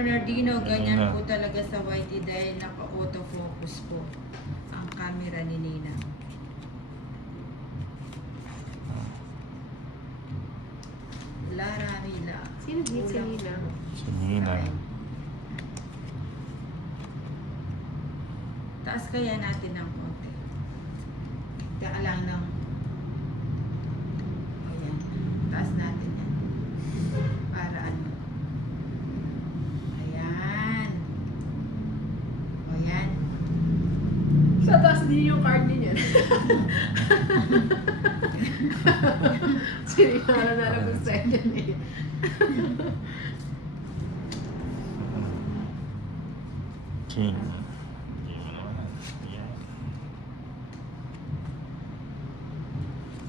Bernardino, ganyan po talaga sa YT dahil naka-autofocus po ang camera ni Nina. Lara Mila. Sino din si Nina? Si Nina. Taas kaya natin ng konti. Taka lang ng... Ayan. Taas natin yan. Para ano. Ayan. O yan. Sa taas din yung card niya. Sinigara na lang gusto niya eh. King. Hindi mo naman. Ayan.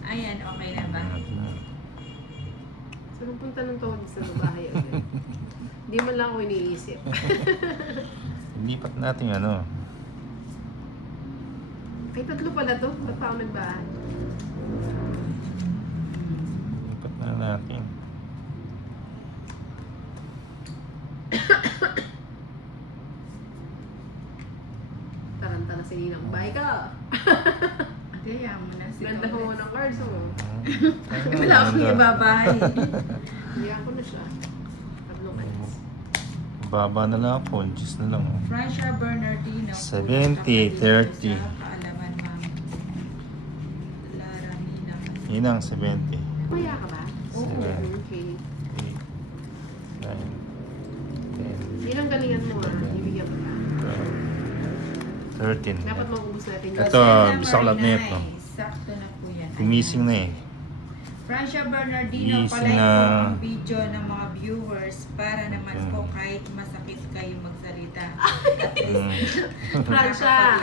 Ayan, okay na ba? Saan punta ng tawag sa bahay agad? Hindi man lang ako iniisip. Lipat natin ano. Ay, tatlo pala to. Ba't pa ako nagbahan? Lipat na natin. Taranta na si Ninang. Bye ka! Kaya mo na si Ganda mo ng cards mo. Wala akong ibabahay. Hindi ako na siya. Tatlong cards. Baba na lang ako. Just na lang. Francia Bernardino. 70, 30. Kaalaman, ma'am. Lara Mina. Yun ang 70. Maya ka ba? Oo. Okay. 8, 9, 10, Yun ang galingan mo ah. Ibigyan mo ka. 13. Dapat maubos natin yun. Ito, Rosella bisak lahat na Marinay. ito. Sakto na po yan. Gumising na eh. Francia Bernardino, Gising palike na. po ang video ng mga viewers para naman Mm. po kahit masakit kayo magsalita. At least, Francia!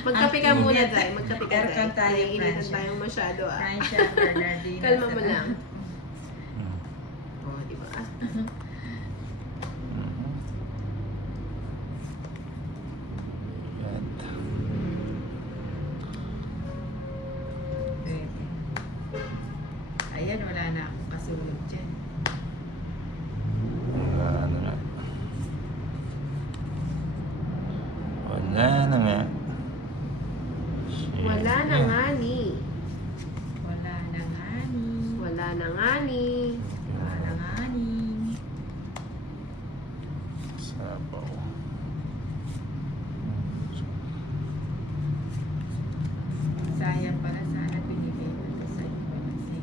Magkape ka Ang muna init. tayo. Magkape ka Aircon tayo, Naiinitan Francia. tayong masyado ah. Francia Bernardino. Kalma mo sa- lang. Oh, di ba? Ayan, wala na akong kasulog dyan. Wala na nga. Wala na nga. Shit. Wala na nga ni. Wala na nga ni. Wala na nga ni. Wala na nga ni. Sabaw. Sayang pala sana binigay ko ito sa iyo.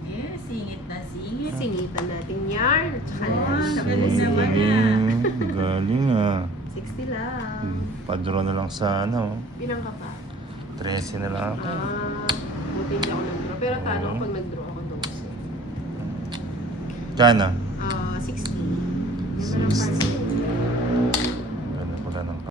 Sige, singit na singit. Singitan natin yarn. Tsaka Wow, sa galing naman puso. ah. Galing ah. 60 lang. Padro na lang sa ano. Bilang ka pa? 13 na lang ako. Buti hindi ako nag-draw. Pero talo pag nag-draw ako 12. Gana? 60. Yung walang party.